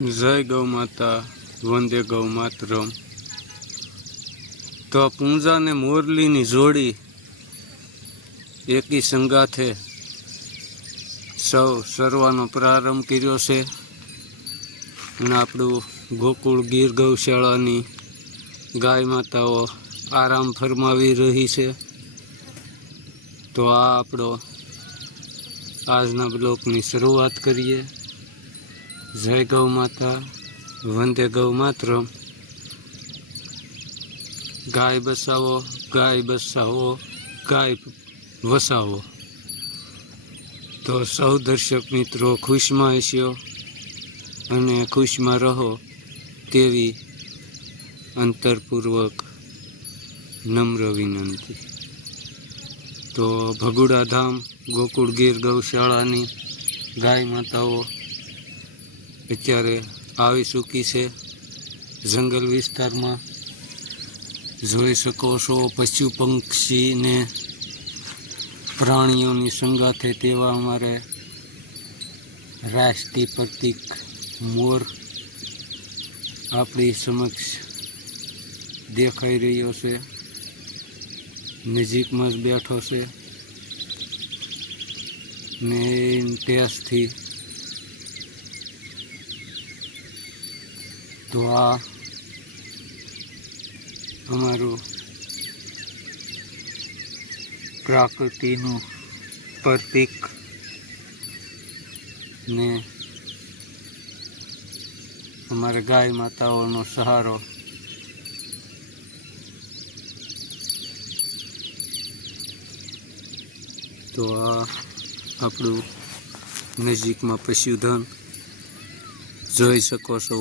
જય ગૌ માતા, વંદે ગૌ માતરમ। તો પૂંજા ને મોરલીની જોડી એકી સંગાથે સૌ સરવાનો પ્રારંભ કર્યો છે અને આપણું ગોકુળ ગીર ગૌશાળાની ગાય માતાઓ આરામ ફરમાવી રહી છે। તો આ આપણો આજના બ્લોકની શરૂઆત કરીએ। જય ગૌ માતા, વંદે ગૌ માતરમ। ગાય બસાવો, ગાય બસાવો, ગાય વસાવો। તો સૌ દર્શક મિત્રો ખુશમાં હશો અને ખુશમાં રહો તેવી અંતરપૂર્વક નમ્ર વિનંતી। તો ભગુડા ધામ ગોકુળ ગીર ગૌશાળાની ગાય માતાઓ અત્યારે આવી ચૂકી છે જંગલ વિસ્તારમાં। જોઈ શકો છો પશુ પક્ષી ને પ્રાણીઓની સંગાથે તેવા અમારે રાષ્ટ્રીય પ્રતીક મોર આપણી સમક્ષ દેખાઈ રહ્યો છે, નજીકમાં જ બેઠો છે ને ટેસથી તો આ અમારું પ્રકૃતિનું પ્રતીક ને અમારે ગાય માતાઓનો સહારો। તો આ આપણું નજીકમાં પશુધન જોઈ શકો છો।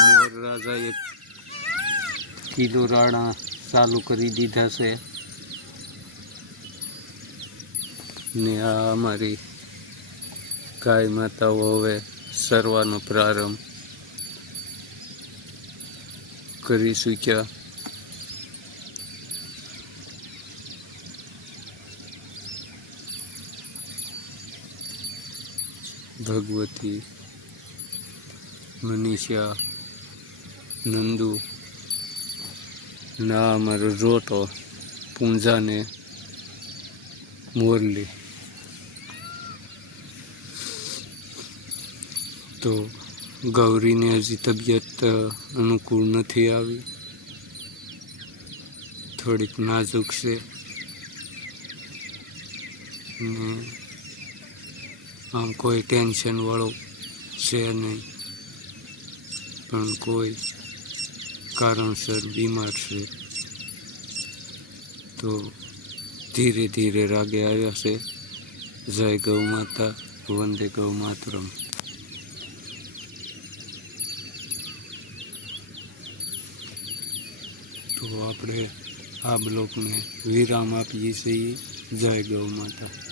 મોર રાજાએ કિલો રાણા ચાલુ કરી દીધા છે ને આ અમારી ગાય માતાઓ હવે સરવાનો પ્રારંભ કરી ચૂક્યા। ભગવતી, મનીષા, નંદુ ના અમારો રોટો પૂંજા ને મોરલી। તો ગૌરીને હજી તબિયત અનુકૂળ નથી આવી, થોડીક નાજુક છે ને આમ કોઈ ટેન્શન વાળો છે નહીં, પણ કોઈ કારણસર બીમાર છે। તો ધીરે ધીરે રાગે આવ્યા છે। જય ગૌ માતા, વંદે ગૌ માતરમ। તો આપણે આ બ્લોકને વિરામ આપીએ છીએ। જય ગૌ માતા।